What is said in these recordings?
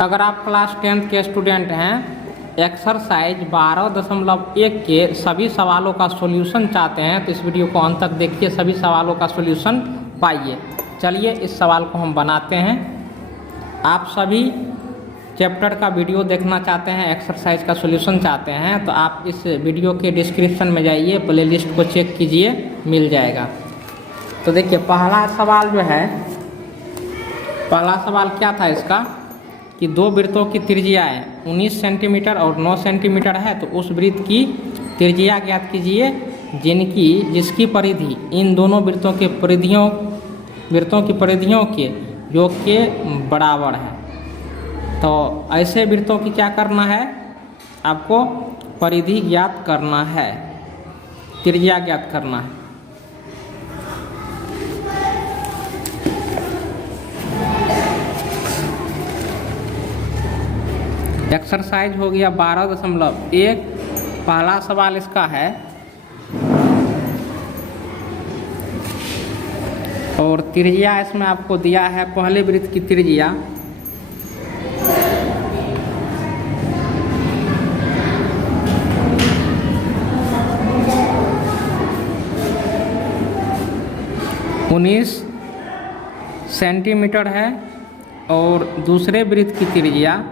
अगर आप class 10th के स्टूडेंट हैं, एक्सरसाइज 12.1 के सभी सवालों का सॉल्यूशन चाहते हैं तो इस वीडियो को अंत तक देखिए, सभी सवालों का सॉल्यूशन पाइए। चलिए इस सवाल को हम बनाते हैं। आप सभी चैप्टर का वीडियो देखना चाहते हैं, एक्सरसाइज का सॉल्यूशन चाहते हैं तो आप इस वीडियो के डिस्क्रिप्शन में जाइए, प्लेलिस्ट को चेक कीजिए, मिल जाएगा। तो देखिए पहला सवाल जो है, पहला सवाल क्या था इसका कि दो वृत्तों की त्रिज्याएं 19 सेंटीमीटर और 9 सेंटीमीटर है, तो उस वृत्त की त्रिज्या ज्ञात कीजिए जिसकी परिधि इन दोनों वृत्तों की परिधियों के योग के बराबर है। तो ऐसे वृत्तों की क्या करना है, आपको परिधि ज्ञात करना है, त्रिज्या ज्ञात करना है। एक्सरसाइज हो गया 12.1। पहला सवाल इसका है और त्रिज्या इसमें आपको दिया है, पहले वृत्त की त्रिज्या 19 सेंटीमीटर है और दूसरे वृत्त की त्रिज्या,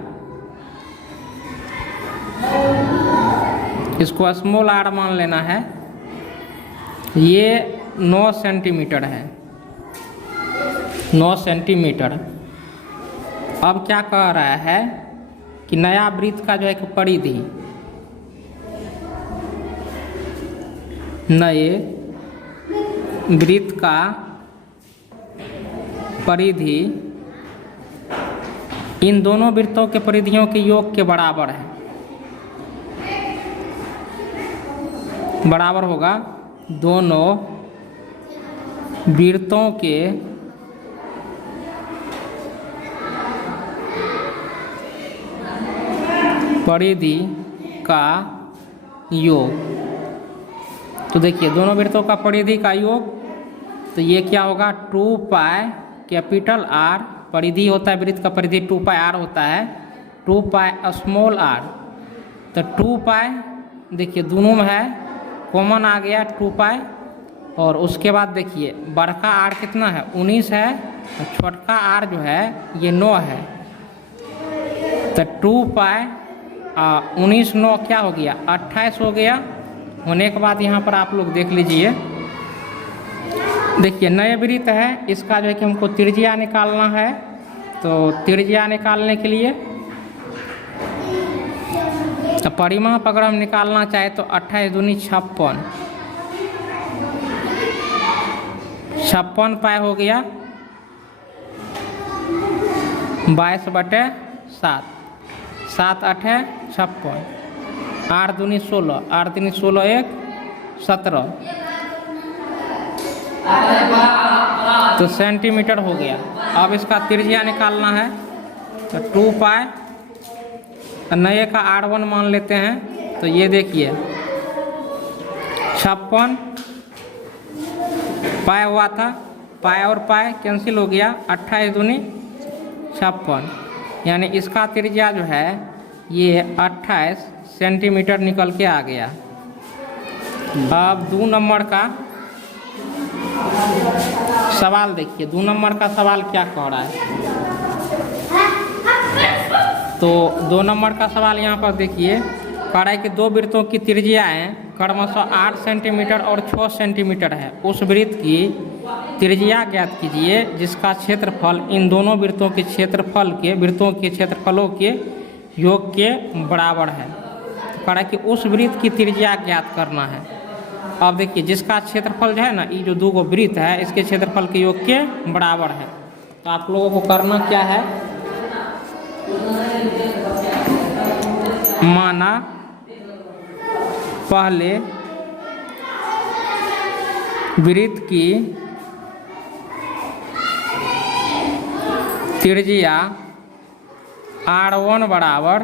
इसको स्मॉल आर मान लेना है, ये 9 सेंटीमीटर है, 9 सेंटीमीटर। अब क्या कह रहा है कि नया वृत्त का जो है परिधि, नए वृत्त का परिधि इन दोनों वृत्तों के परिधियों के योग के बराबर है। बराबर होगा दोनों वृत्तों के परिधि का योग। तो देखिए दोनों वृत्तों का परिधि का योग, तो ये क्या होगा 2 पाई कैपिटल आर, परिधि होता है वृत्त का परिधि 2 पाई आर होता है, 2 पाई स्मॉल आर। तो 2 पाई देखिए दोनों में है, कॉमन आ गया 2 पाई, और उसके बाद देखिए बड़का आर कितना है 19 है और छोटका आर जो है ये 9 है। तो 2 पाई 19 9 क्या हो गया 28 हो गया। होने के बाद यहाँ पर आप लोग देख लीजिए, देखिए नए वृत्त है, इसका जो है कि हमको त्रिज्या निकालना है। तो त्रिज्या निकालने के लिए तो परिमाप अगर हम निकालना चाहे तो 28 दूनी 56, 56 पाई हो गया 22/7, 7 8 56, 8 दूनी 16, 8 दूनी 16 1 17, तो सेंटीमीटर हो गया। अब इसका त्रिज्या निकालना है तो 2 पाई, नए का R1 मान लेते हैं। तो ये देखिए 56 पाई हुआ था, पाई और पाई कैंसिल हो गया, 28 दूनी 56, यानी इसका त्रिज्या जो है ये 28 सेंटीमीटर निकल के आ गया। अब 2 नंबर का सवाल देखिए, 2 नंबर का सवाल क्या कह रहा है। तो 2 नंबर का सवाल यहाँ पर देखिए कह रहा है कि दो वृत्तों की त्रिज्याएं क्रमशः 8 सेंटीमीटर और 6 सेंटीमीटर है। उस वृत्त की त्रिज्या ज्ञात कीजिए जिसका क्षेत्रफल इन दोनों वृत्तों के क्षेत्रफलों के योग के बराबर है। तो कह रहा है कि उस वृत्त की त्रिज्या ज्ञात करना है। अब देखिए जिसका क्षेत्रफल जो है ना, ये जो 2 वृत्त है इसके क्षेत्रफल के योग के बराबर है। तो आप लोगों को करना क्या है, माना पहले वृत्त की त्रिज्या R1 बराबर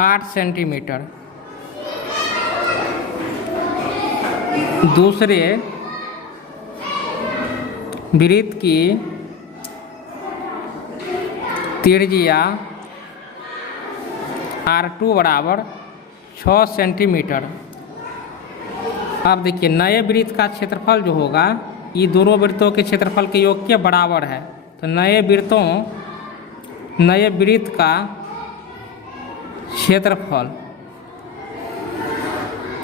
8 सेंटीमीटर, दूसरे वृत्त की त्रिज्या R2 बराबर 6 सेंटीमीटर। अब देखिए नए वृत्त का क्षेत्रफल जो होगा ये दोनों वृत्तों के क्षेत्रफल के योग के बराबर है। तो नए वृत्त का क्षेत्रफल,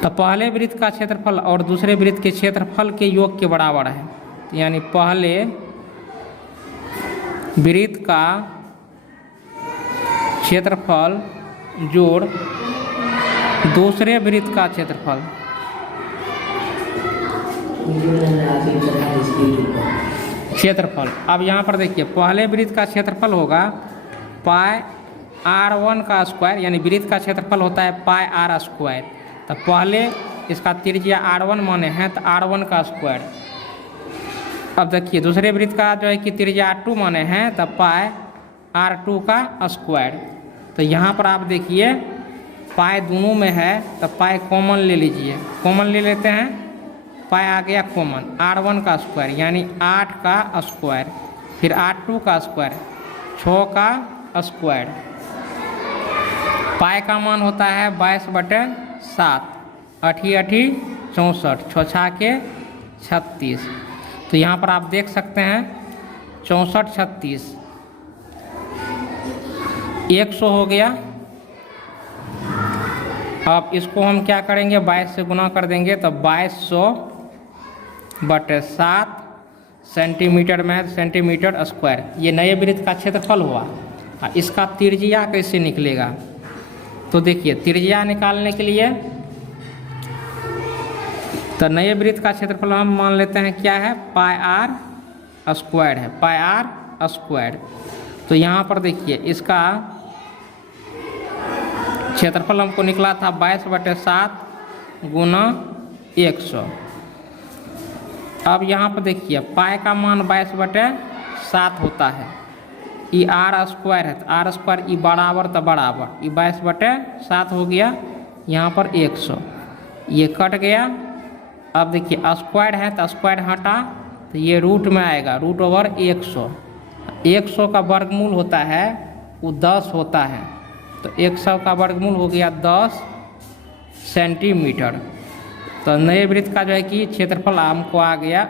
तो पहले वृत्त का क्षेत्रफल और दूसरे वृत्त के क्षेत्रफल के योग के बराबर है। तो यानी पहले वृत्त का क्षेत्रफल जोड़ दूसरे वृत्त का क्षेत्रफल। अब यहाँ पर देखिए पहले वृत्त का क्षेत्रफल होगा पाई R1 का स्क्वायर, यानी वृत्त का क्षेत्रफल होता है पाई R स्क्वायर। तो पहले इसका त्रिज्या R1 माने हैं तो R1 का स्क्वायर। अब देखिए दूसरे वृत्त का जो है कि त्रिज्या R2 माने हैं तो पाई R2 का स्क्वायर। तो यहाँ पर आप देखिए पाई दोनों में है तो पाई कॉमन ले लीजिए, कॉमन ले लेते हैं, पाई आ गया कॉमन, R1 का स्क्वायर यानी 8 का स्क्वायर, फिर R2 का स्क्वायर 6 का स्क्वायर। पाई का मान होता है 22/7, 8 64, 6 के 36। तो यहाँ पर आप देख सकते हैं 64 36 100 हो गया। अब इसको हम क्या करेंगे 22 से गुना कर देंगे तो 2200/7 सेंटीमीटर में सेंटीमीटर स्क्वायर। ये नए वृत्त का क्षेत्रफल हुआ। इसका त्रिज्या कैसे निकलेगा, तो देखिए त्रिज्या निकालने के लिए तो नए वृत्त का क्षेत्रफल हम मान लेते हैं क्या है पाई R स्क्वायर है, पाई R स्क्वायर। तो यहाँ पर देखिए इसका क्षेत्रफल हमको निकला था 22/7 गुना 100। अब यहाँ पर देखिए पाई का मान 22/7 होता है, ये R स्क्वायर है तो R स्क्वायर ई बराबर तो बराबर, ये 22/7 हो गया। यहाँ पर 100 ये कट गया। अब देखिए स्क्वायर है तो स्क्वायर हटा तो ये रूट में आएगा, √100। 100 का वर्गमूल होता है वो 10 होता है, तो 100 का वर्गमूल हो गया 10 सेंटीमीटर। तो नए वृत्त का जो है कि क्षेत्रफल हमको आ गया,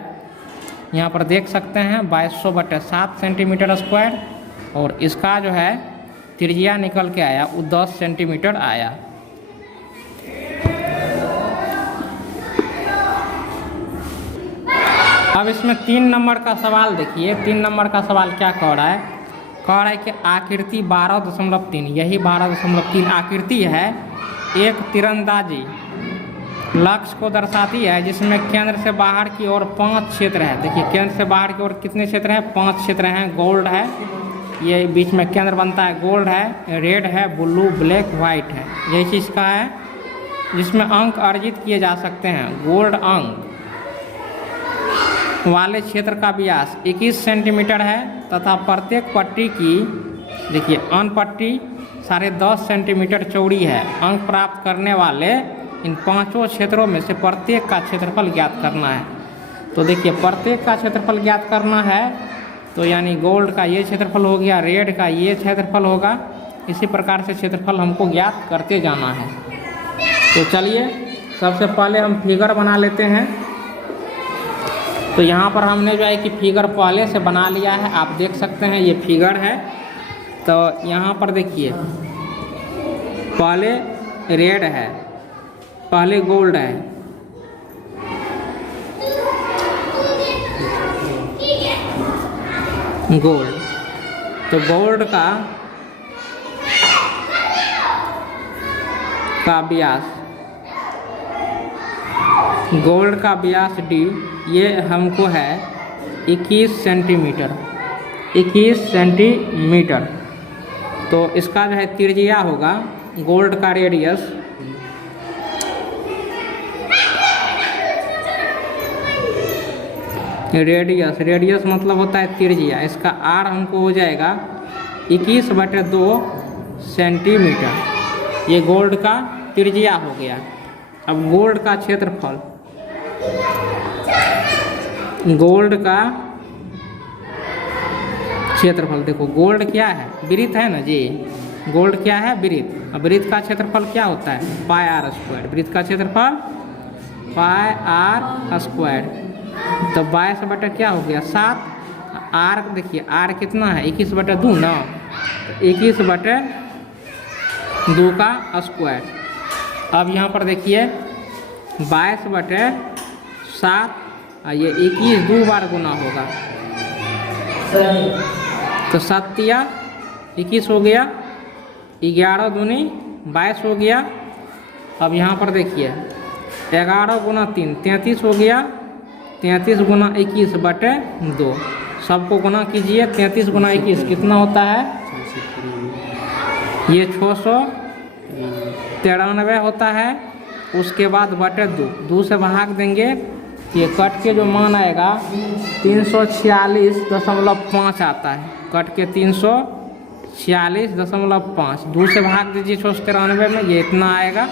यहाँ पर देख सकते हैं 2200/7 सेंटीमीटर स्क्वायर, और इसका जो है त्रिज्या निकल के आया वो 10 सेंटीमीटर आया। अब इसमें 3 नंबर का सवाल देखिए, 3 नंबर का सवाल क्या कह रहा है कि आकृति 12.3, यही 12.3 आकृति है, एक तीरंदाजी लक्ष्य को दर्शाती है जिसमें केंद्र से बाहर की ओर 5 क्षेत्र है। देखिए केंद्र से बाहर की ओर कितने क्षेत्र हैं, 5 क्षेत्र हैं। गोल्ड है, ये बीच में केंद्र बनता है, गोल्ड है, रेड है, ब्लू, ब्लैक, वाइट है, यही चीज़ का है जिसमें अंक अर्जित किए जा सकते हैं। गोल्ड अंक वाले क्षेत्र का व्यास 21 सेंटीमीटर है तथा प्रत्येक पट्टी की देखिए अन पट्टी 10.5 सेंटीमीटर चौड़ी है। अंक प्राप्त करने वाले इन 5 क्षेत्रों में से प्रत्येक का क्षेत्रफल ज्ञात करना है। तो देखिए प्रत्येक का क्षेत्रफल ज्ञात करना है, तो यानी गोल्ड का ये क्षेत्रफल हो गया, रेड का ये क्षेत्रफल होगा, इसी प्रकार से क्षेत्रफल हमको ज्ञात करते जाना है। तो चलिए सबसे पहले हम फिगर बना लेते हैं। तो यहाँ पर हमने जो है कि फिगर पहले से बना लिया है, आप देख सकते हैं ये फिगर है। तो यहाँ पर देखिए पहले रेड है, पहले गोल्ड है, गोल्ड, तो गोल्ड का व्यास, गोल्ड का व्यास D ये हमको है 21 सेंटीमीटर, 21 सेंटीमीटर। तो इसका जो है त्रिज्या होगा गोल्ड का रेडियस रेडियस मतलब होता है त्रिज्या, इसका R हमको हो जाएगा 21/2 सेंटीमीटर। ये गोल्ड का त्रिज्या हो गया। अब गोल्ड का क्षेत्रफल, गोल्ड का क्षेत्रफल देखो, गोल्ड क्या है, वृत्त है ना जी, गोल्ड क्या है, वृत्त। वृत्त का क्षेत्रफल क्या होता है, पाई आर स्क्वायर। वृत्त का क्षेत्रफल पाई आर स्क्वायर। तो 22 क्या हो गया 7। आर देखिए, आर कितना है 21/2 ना, 21/2 का स्क्वायर। अब यहाँ पर देखिए 22/7, ये 21 2 बार गुना होगा, तो 7 या 21 हो गया, 11 दूनी 22 हो गया। अब यहाँ पर देखिए 11 गुना 3 33 हो गया, 33 गुना 21/2, सबको गुना कीजिए। 33 गुना 21 कितना होता है, ये 693 होता है। उसके बाद बटे 2 से भाग देंगे, ये कट के जो मान आएगा 346.5 आता है। कट के 346.5, 2 से भाग दीजिए 693 में, ये इतना आएगा।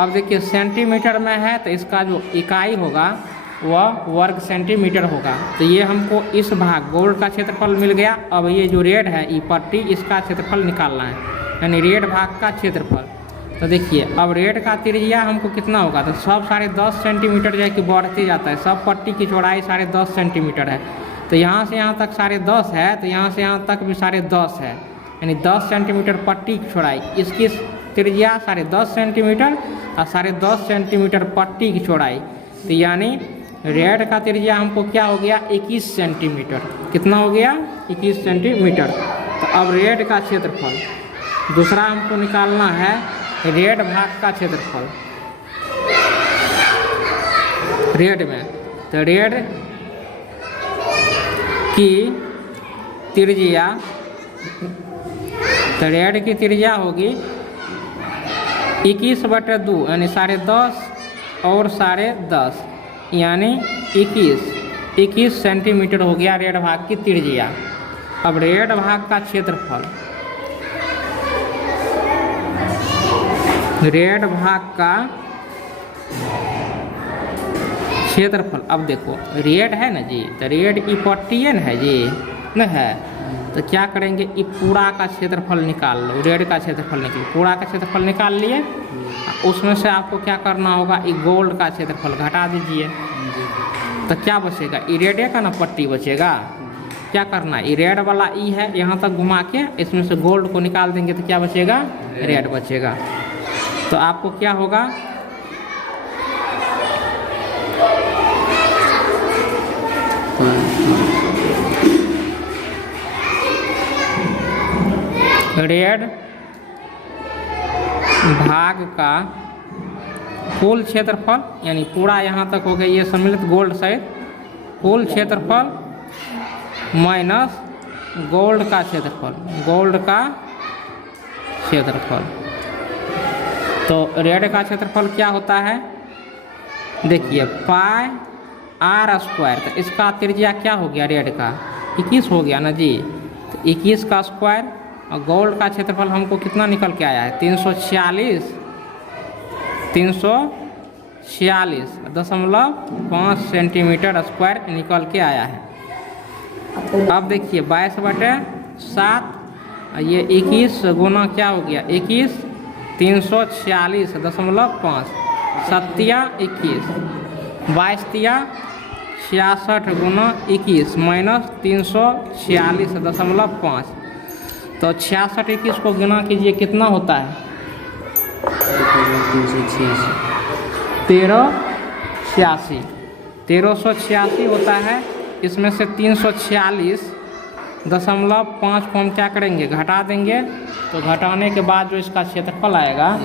अब देखिए सेंटीमीटर में है तो इसका जो इकाई होगा वह वर्ग सेंटीमीटर होगा। तो ये हमको इस भाग गोल्ड का क्षेत्रफल मिल गया। अब ये जो रेड है ई पट्टी, इसका क्षेत्रफल निकालना है, यानी रेड भाग का क्षेत्रफल। तो देखिए अब रेड का त्रिज्या हमको कितना होगा, तो सब 10.5 सेंटीमीटर जो है कि बढ़ते जाता है। सब पट्टी की चौड़ाई 10.5 सेंटीमीटर है, तो यहाँ से यहाँ तक 10.5 है, तो यहाँ से यहाँ तक भी 10.5 है, यानी 10 सेंटीमीटर पट्टी की चौड़ाई। इसकी त्रिज्या 10.5 सेंटीमीटर और 10.5 सेंटीमीटर पट्टी की चौड़ाई। तो यानी रेड का त्रिज्या हमको क्या हो गया 21 सेंटीमीटर। कितना हो गया 21 सेंटीमीटर। तो अब रेड का क्षेत्रफल दूसरा हमको निकालना है, रेड भाग का क्षेत्रफल रेड में। तो रेड की त्रिज्या, तो रेड की त्रिज्या होगी 21/2, यानी 10.5 और 10.5, यानी 21 सेंटीमीटर हो गया रेड भाग की त्रिज्या। अब रेड भाग का क्षेत्रफल, रेड भाग का क्षेत्रफल, अब देखो रेड है ना जी, तो रेड ई पट्टियन है जी न है, तो क्या करेंगे ई पूरा का क्षेत्रफल निकाल लो। रेड का क्षेत्रफल निकल, पूरा का क्षेत्रफल निकाल लिए, उसमें से आपको क्या करना होगा, ई गोल्ड का क्षेत्रफल घटा दीजिए। तो क्या बचेगा, ई रेडे का ना पट्टी बचेगा। क्या करना, ई रेड वाला ई है, यहाँ तक घुमा के इसमें से गोल्ड को निकाल देंगे, तो क्या बचेगा, रेड बचेगा। तो आपको क्या होगा, रेड भाग का कुल क्षेत्रफल, यानी पूरा यहाँ तक हो गया ये सम्मिलित गोल्ड सहित, कुल क्षेत्रफल माइनस गोल्ड का क्षेत्रफल, गोल्ड का क्षेत्रफल। तो रेड का क्षेत्रफल क्या होता है, देखिए पाई आर स्क्वायर। तो इसका त्रिज्या क्या हो गया रेड का 21 हो गया ना जी, तो 21 का स्क्वायर। और गोल्ड का क्षेत्रफल हमको कितना निकल के आया है 346.5 सेंटीमीटर स्क्वायर निकल के आया है। अब देखिए 22/7, ये 21 गुना क्या हो गया 21, 346.5, 7×21, 22×66 गुना 21 माइनस 346.5। तो 66 21 को गुना कीजिए, कितना होता है 1386 होता है। इसमें से 346.5 को हम क्या करेंगे, घटा देंगे। तो घटाने के बाद जो इसका क्षेत्रफल आएगा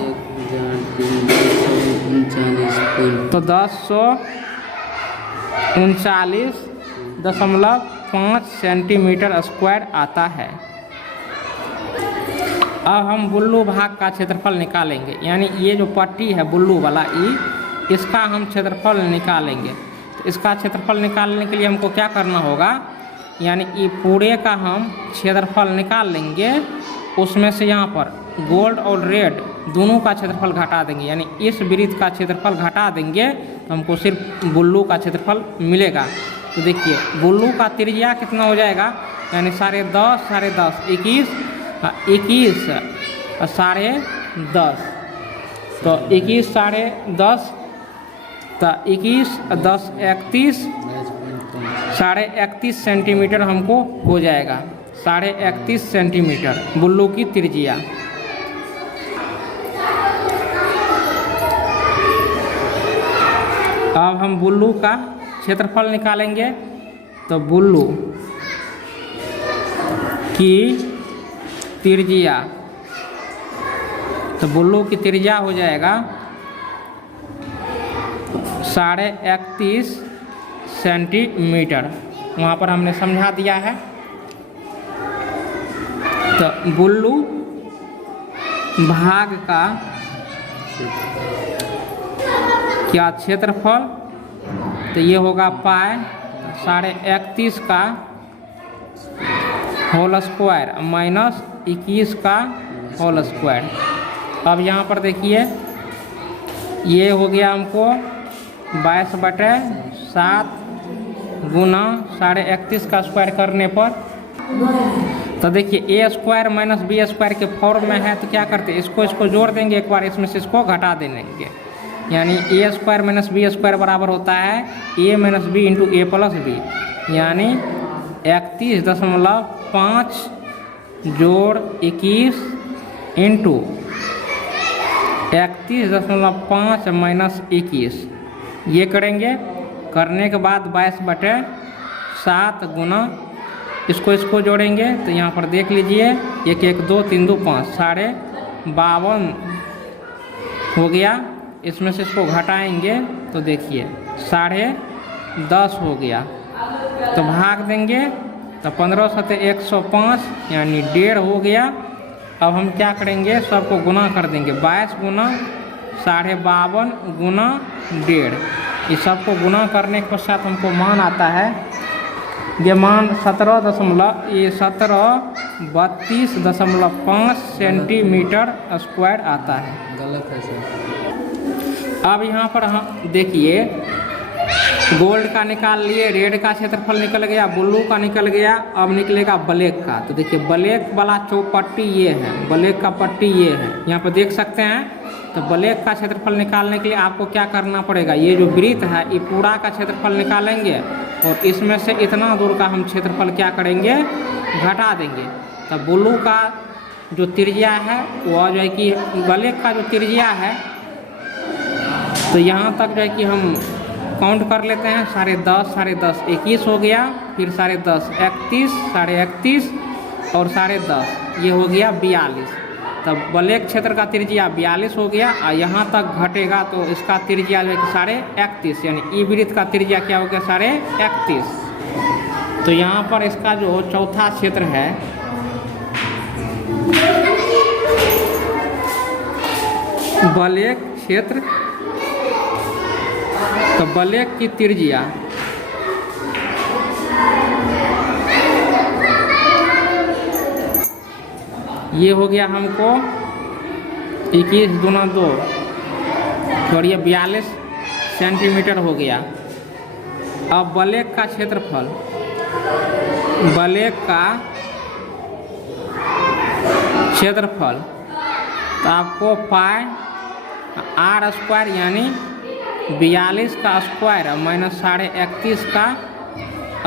तो 1039.5 सेंटीमीटर स्क्वायर आता है। अब हम बुल्लू भाग का क्षेत्रफल निकालेंगे, यानी ये जो पट्टी है बुल्लू वाला ई, इसका हम क्षेत्रफल निकालेंगे। तो इसका क्षेत्रफल निकालने के लिए हमको क्या करना होगा, यानी ये पूरे का हम क्षेत्रफल निकाल लेंगे, उसमें से यहाँ पर गोल्ड और रेड दोनों का क्षेत्रफल घटा देंगे, यानी इस वृत्त का क्षेत्रफल घटा देंगे तो हमको सिर्फ बुल्लू का क्षेत्रफल मिलेगा। तो देखिए बुल्लू का त्रिज्या कितना हो जाएगा, यानी 10.5 10.5 21 21 10.5 तो 21 10.5 तो 21 10 31 31.5 सेंटीमीटर हमको हो जाएगा। 31.5 सेंटीमीटर बुल्लू की त्रिज्या। अब हम बुल्लू का क्षेत्रफल निकालेंगे। तो बुल्लू की त्रिज्या, तो बुल्लू की त्रिज्या हो जाएगा 31.5 सेंटीमीटर। वहाँ पर हमने समझा दिया है। तो बुल्लू भाग का क्या क्षेत्रफल, तो ये होगा पाई 31.5 का होल स्क्वायर माइनस 21 का होल स्क्वायर। अब यहाँ पर देखिए ये हो गया हमको 22/7 गुना 31.5 का स्क्वायर करने पर। तो देखिए a square minus B square के फॉर्म में है, तो क्या करते हैं इसको जोड़ देंगे एक बार, इसमें से इसको घटा देंगे, यानी a square minus B square बराबर होता है a minus B into A plus B, यानी 31.5 जोड़ 21 इंटू 31.5 माइनस 21। ये करेंगे, करने के बाद 22/7 गुना इसको जोड़ेंगे। तो यहाँ पर देख लीजिए 1 1 2 3 2 5 52 हो गया। इसमें से इसको घटाएंगे तो देखिए 10.5 हो गया। तो भाग देंगे तो 15 7 105 यानी 1.5 हो गया। अब हम क्या करेंगे, सबको गुना कर देंगे 22 गुना 52 गुना 1.5। इस सबको गुना करने के पश्चात हमको मान आता है, ये मान 17.32.5 सेंटीमीटर स्क्वायर आता है। गलत है सर। अब यहाँ पर हम देखिए गोल्ड का निकाल लिए, रेड का क्षेत्रफल निकल गया, ब्लू का निकल गया। अब निकलेगा ब्लैक का। तो देखिए ब्लैक वाला चौपट्टी ये है, ब्लैक का पट्टी ये है, यहाँ पर देख सकते हैं। तो ब्लैक का क्षेत्रफल निकालने के लिए आपको क्या करना पड़ेगा, ये जो वृत्त है ये पूरा का क्षेत्रफल निकालेंगे और इसमें से इतना दूर का हम क्षेत्रफल क्या करेंगे, घटा देंगे। तो ब्लू का जो त्रिज्या है वह जो है कि ब्लैक का जो त्रिज्या है, तो यहाँ तक जो है कि हम काउंट कर लेते हैं। 10.5 10.5 21 हो गया, फिर 10.5 31 31 और 10.5 ये हो गया 42। तब ब्लैक क्षेत्र का त्रिज्या 42 हो गया और यहाँ तक घटेगा तो इसका त्रिज्या जो है कि 31.5 यानी ई वृत्त का त्रिज्या क्या हो गया 31.5। तो यहाँ पर इसका जो चौथा क्षेत्र है ब्लैक क्षेत्र, तो ब्लैक की त्रिज्या ये हो गया हमको 21 गुना 2 और ये 42 सेंटीमीटर हो गया। अब ब्लैक का क्षेत्रफल, ब्लैक का क्षेत्रफल तो आपको पाई आर स्क्वायर यानी 42 का स्क्वायर माइनस 31.5 का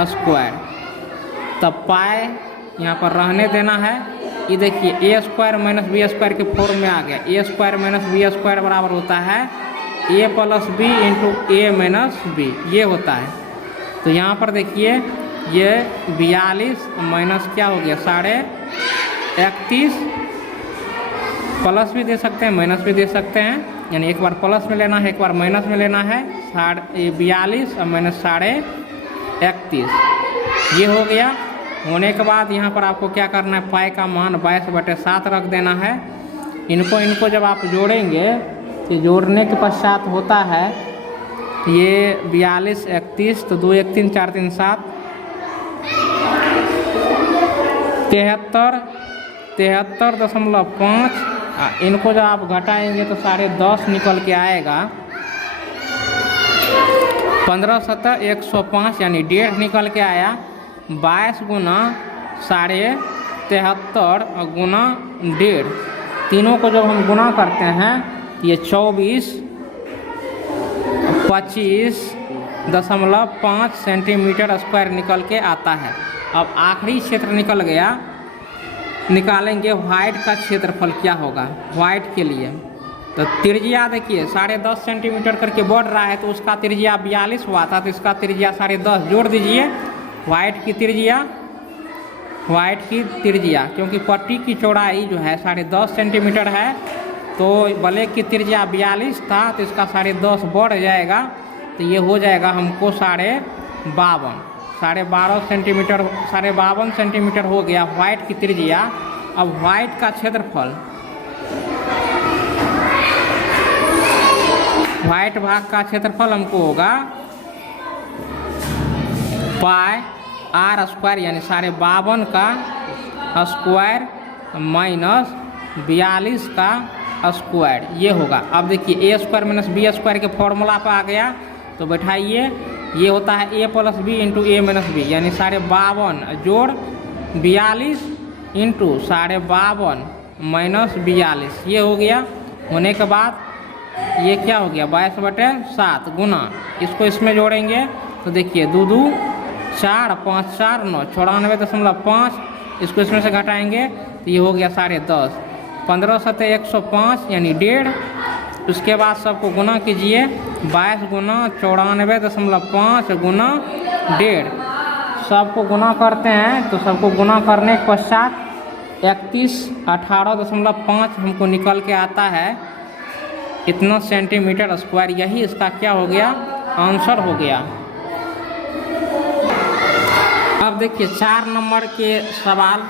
स्क्वायर। तब पाई यहाँ पर रहने देना है। ये देखिए A square minus B square के फॉर्म में आ गया। ए स्क्वायर माइनस बी स्क्वायर बराबर होता है ए plus B into A minus B, ये होता है। तो यहाँ पर देखिए ये 42 माइनस क्या हो गया 31.5, प्लस भी दे सकते हैं माइनस भी दे सकते हैं, यानी एक बार प्लस में लेना है एक बार माइनस में लेना है। 42 और माइनस 31.5 ये हो गया। होने के बाद यहाँ पर आपको क्या करना है, पाई का मान 22/7 रख देना है। इनको जब आप जोड़ेंगे तो जोड़ने के पश्चात होता है ये 42 31 तो 2 1 3 4 3 7 73.5। इनको जब आप घटाएंगे तो 10.5 निकल के आएगा। 15 सतह 105 यानी 1.5 निकल के आया। 22 गुना 73.5 गुना 1.5, तीनों को जब हम गुना करते हैं तो ये 24.25.5 सेंटीमीटर स्क्वायर निकल के आता है। अब आखिरी क्षेत्र निकल गया, निकालेंगे व्हाइट का क्षेत्रफल क्या होगा व्हाइट के लिए। तो त्रिज्या देखिए 10.5 सेंटीमीटर करके बढ़ रहा है, तो उसका त्रिज्या 42 हुआ था, तो इसका त्रिज्या 10.5 जोड़ दीजिए। व्हाइट की त्रिज्या क्योंकि पट्टी की चौड़ाई जो है 10.5 सेंटीमीटर है, तो ब्लैक की त्रिज्या 42 था, तो इसका 10.5 बढ़ जाएगा, तो ये हो जाएगा हमको 52 सेंटीमीटर 52 सेंटीमीटर हो गया व्हाइट की त्रिज्या। अब व्हाइट का क्षेत्रफल, व्हाइट भाग का क्षेत्रफल हमको होगा पाई आर स्क्वायर यानी 52 का स्क्वायर माइनस 42 का स्क्वायर, ये होगा। अब देखिए A square minus B square के फॉर्मूला पर आ गया, तो बैठाइए, ये होता है a plus B into A minus B यानी 52 जोड़ 42 इंटू 52 माइनस 42, ये हो गया। होने के बाद ये क्या हो गया 22/7 गुना, इसको इसमें जोड़ेंगे तो देखिए 2 2 4 5 4 9 94.5, इसको इसमें से घटाएंगे तो ये हो गया 10.5। 15 सतह 105 यानी 1.5, उसके बाद सबको गुना कीजिए 22 गुना 94.5 गुना 1.5, सबको गुना करते हैं तो सबको गुना करने के पश्चात 3118.5 हमको निकल के आता है इतना सेंटीमीटर स्क्वायर। यही इसका क्या हो गया आंसर हो गया। अब देखिए 4 नंबर के सवाल,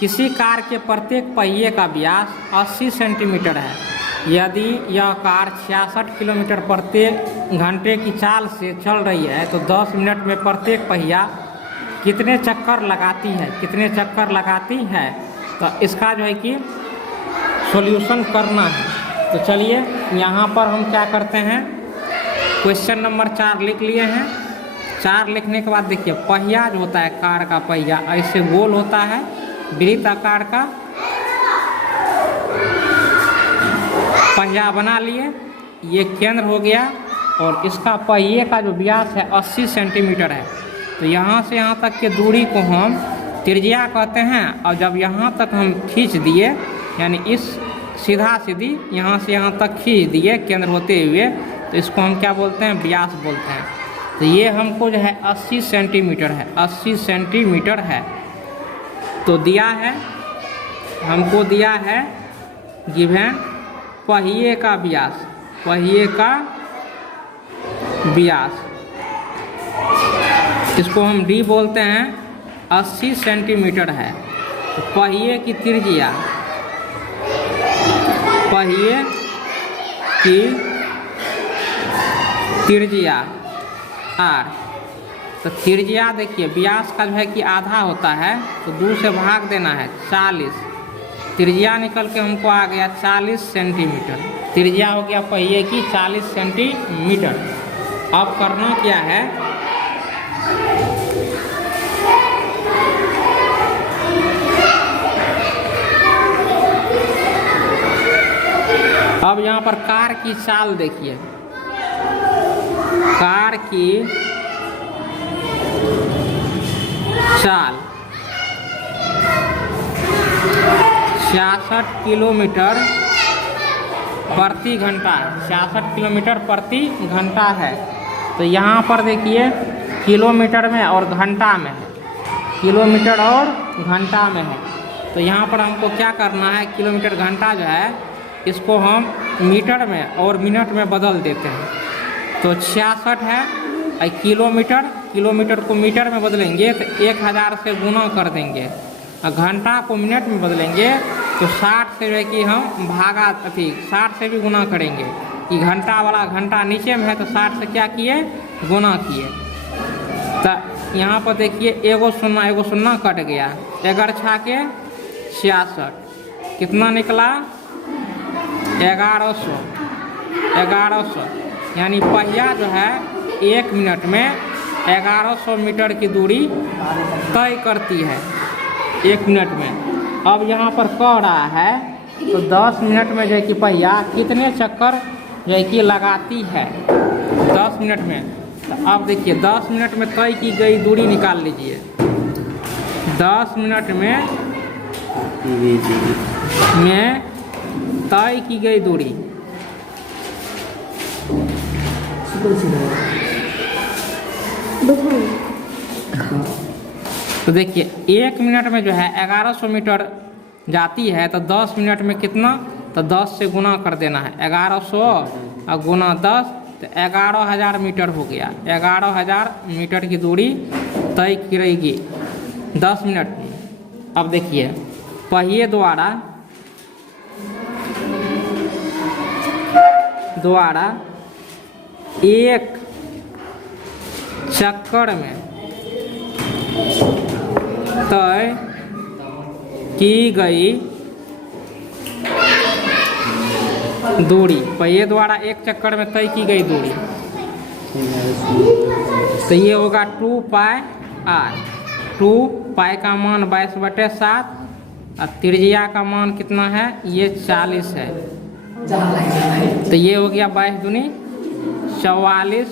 किसी कार के प्रत्येक पहिए का व्यास 80 सेंटीमीटर है। यदि यह कार 66 किलोमीटर प्रति घंटे की चाल से चल रही है तो 10 मिनट में प्रत्येक पहिया कितने चक्कर लगाती है, तो इसका जो है कि सॉल्यूशन करना है। तो चलिए यहाँ पर हम क्या करते हैं, क्वेश्चन नंबर 4 लिख लिए हैं। 4 लिखने के बाद देखिए पहिया जो होता है कार का पहिया ऐसे गोल होता है, वृत्त आकार का पहिया बना लिए, ये केंद्र हो गया और इसका पहिए का जो व्यास है 80 सेंटीमीटर है। तो यहाँ से यहाँ तक के दूरी को हम त्रिज्या कहते हैं, और जब यहाँ तक हम खींच दिए यानी इस सीधा सीधी यहाँ से यहाँ तक खींच दिए केंद्र होते हुए, तो इसको हम क्या बोलते हैं व्यास बोलते हैं। तो ये हमको जो है 80 सेंटीमीटर है, 80 सेंटीमीटर है। तो दिया है हमको दिया है गिवन पहिए का व्यास, इसको हम डी बोलते हैं 80 सेंटीमीटर है। तो पहिए की त्रिज्या आर, तो त्रिज्या देखिए व्यास का जो है कि आधा होता है, तो 2 से भाग देना है 40, त्रिज्या निकल के हमको आ गया 40 सेंटीमीटर। त्रिज्या हो गया पहिए की 40 सेंटीमीटर। अब करना क्या है, अब यहाँ पर कार की चाल देखिए, कार की चाल 66 किलोमीटर प्रति घंटा है, 66 किलोमीटर प्रति घंटा है। तो यहाँ पर देखिए किलोमीटर में और घंटा में है, किलोमीटर और घंटा में है। तो यहाँ पर हमको क्या करना है, किलोमीटर घंटा जो है इसको हम मीटर में और मिनट में बदल देते हैं। तो 66 है, किलोमीटर को मीटर में बदलेंगे तो 1000 से गुना कर देंगे, और घंटा को मिनट में बदलेंगे तो 60 से जो है कि हम 60 से भी गुना करेंगे कि घंटा वाला घंटा नीचे में है, तो 60 से क्या किए गुना किए। तो यहाँ पर देखिए एगो शून्ना कट गया, 11 छाके 66, कितना निकला 1100, यानी पहिया जो है 1 मिनट में 1100 मीटर की दूरी तय करती है 1 मिनट में। अब यहाँ पर कह रहा है तो 10 मिनट में जो है कि पहिया कितने चक्कर जो है कि लगाती है 10 मिनट में। तो अब देखिए 10 मिनट में तय की गई दूरी निकाल लीजिए। 10 मिनट में तय की गई दूरी तो देखिए 1 मिनट में जो है 1100 मीटर जाती है तो 10 मिनट में कितना, तो 10 से गुना कर देना है 1100 और गुना 10 तो 11,000 मीटर हो गया। 11,000 मीटर की दूरी तय करेगी 10 मिनट में। अब देखिए पहिए द्वारा एक चक्कर में तय की गई दूरी, पहिए द्वारा एक चक्कर में तय की गई दूरी तो ये होगा 2 पाई r। 2 पाई का मान 22/7 और त्रिज्या का मान कितना है, ये 40 है। तो ये हो गया 22 दूनी 44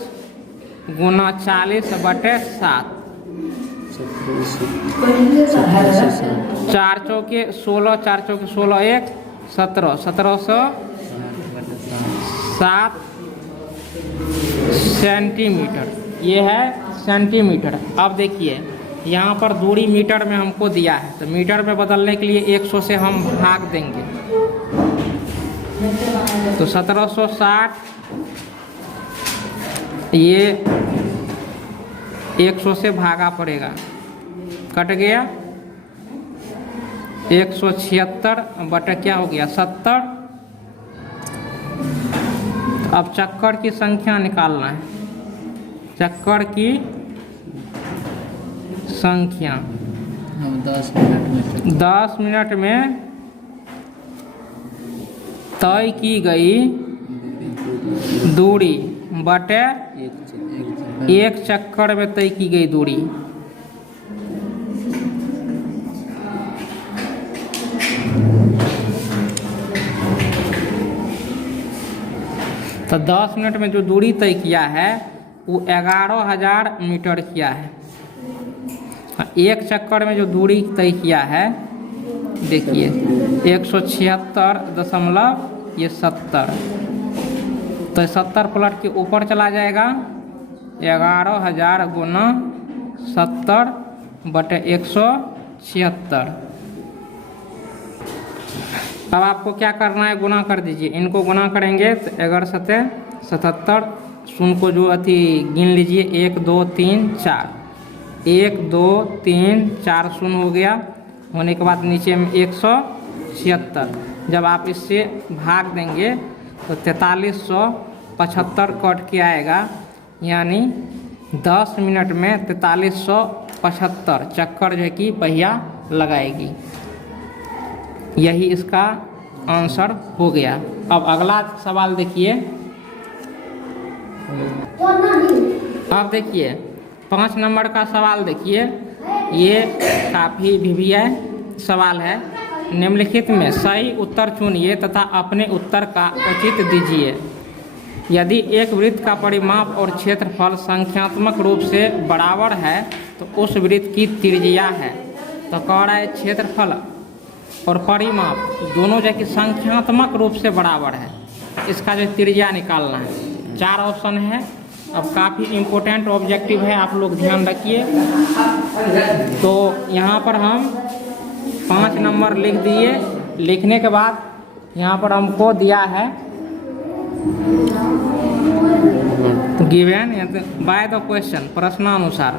गुना 40/7। 4 चौके 16, 4 चौके 16, 1 17, 1707 सेंटीमीटर। ये है सेंटीमीटर। अब देखिए यहाँ पर दूरी मीटर में हमको दिया है तो मीटर में बदलने के लिए 100 से हम भाग देंगे तो 1760 ये 100 से भागा पड़ेगा, कट गया 176 बटा क्या हो गया 70। अब चक्कर की संख्या निकालना है, चक्कर की संख्या 10 मिनट में तय की गई दूरी बटे एक चक्कर में तय की गई दूरी। तो 10 मिनट में जो दूरी तय किया है वो 11,000 मीटर किया है। एक चक्कर में जो दूरी तय किया है देखिए 176.70 तो 70 पलट के ऊपर चला जाएगा 11,000 गुना 70 बटे 176। अब आपको क्या करना है, गुना कर दीजिए। इनको गुना करेंगे तो 11 सते 77, शून्य को जो अति गिन लीजिए 1 2 3 4, 1 2 3 4 शून्य हो गया। होने के बाद नीचे में 176, जब आप इससे भाग देंगे तो 4375 कट के आएगा, यानी 10 मिनट में 4375 चक्कर जो है कि पहिया लगाएगी। यही इसका आंसर हो गया। अब अगला सवाल देखिए। अब देखिए 5 नंबर का सवाल देखिए, ये काफ़ी भिविया सवाल है। निम्नलिखित में सही उत्तर चुनिए तथा अपने उत्तर का उचित दीजिए। यदि एक वृत्त का परिमाप और क्षेत्रफल संख्यात्मक रूप से बराबर है तो उस वृत्त की त्रिज्या है। तो कह रहा है क्षेत्रफल और परिमाप दोनों जो कि संख्यात्मक रूप से बराबर है, इसका जो त्रिज्या निकालना है। 4 ऑप्शन है। अब काफ़ी इम्पोर्टेंट ऑब्जेक्टिव है, आप लोग ध्यान रखिए। तो यहाँ पर हम 5 नंबर लिख दिए। लिखने के बाद यहाँ पर हमको दिया है गिवन बाय द क्वेश्चन, प्रश्नानुसार।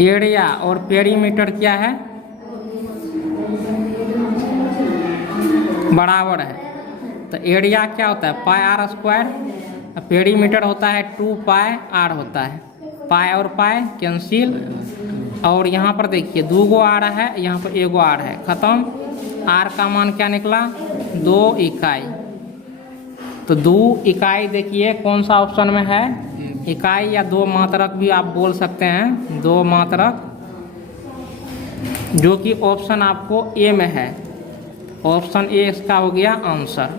एरिया और पेरीमीटर क्या है, बराबर है। तो एरिया क्या होता है पाई आर स्क्वायर, पेरीमीटर होता है 2 पाई आर होता है। पाई और पाई कैंसिल, और यहाँ पर देखिए 2 गो आर है, यहाँ पर 1 गो आर है, खत्म। आर का मान क्या निकला? 2 इकाई। तो 2 इकाई देखिए कौन सा ऑप्शन में है? इकाई या 2 मात्रक भी आप बोल सकते हैं, 2 मात्रक, जो कि ऑप्शन आपको ए में है। ऑप्शन ए इसका हो गया आंसर।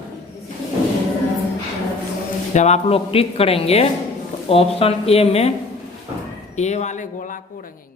जब आप लोग टिक करेंगे तो ऑप्शन ए में ए वाले गोला को रखेंगे।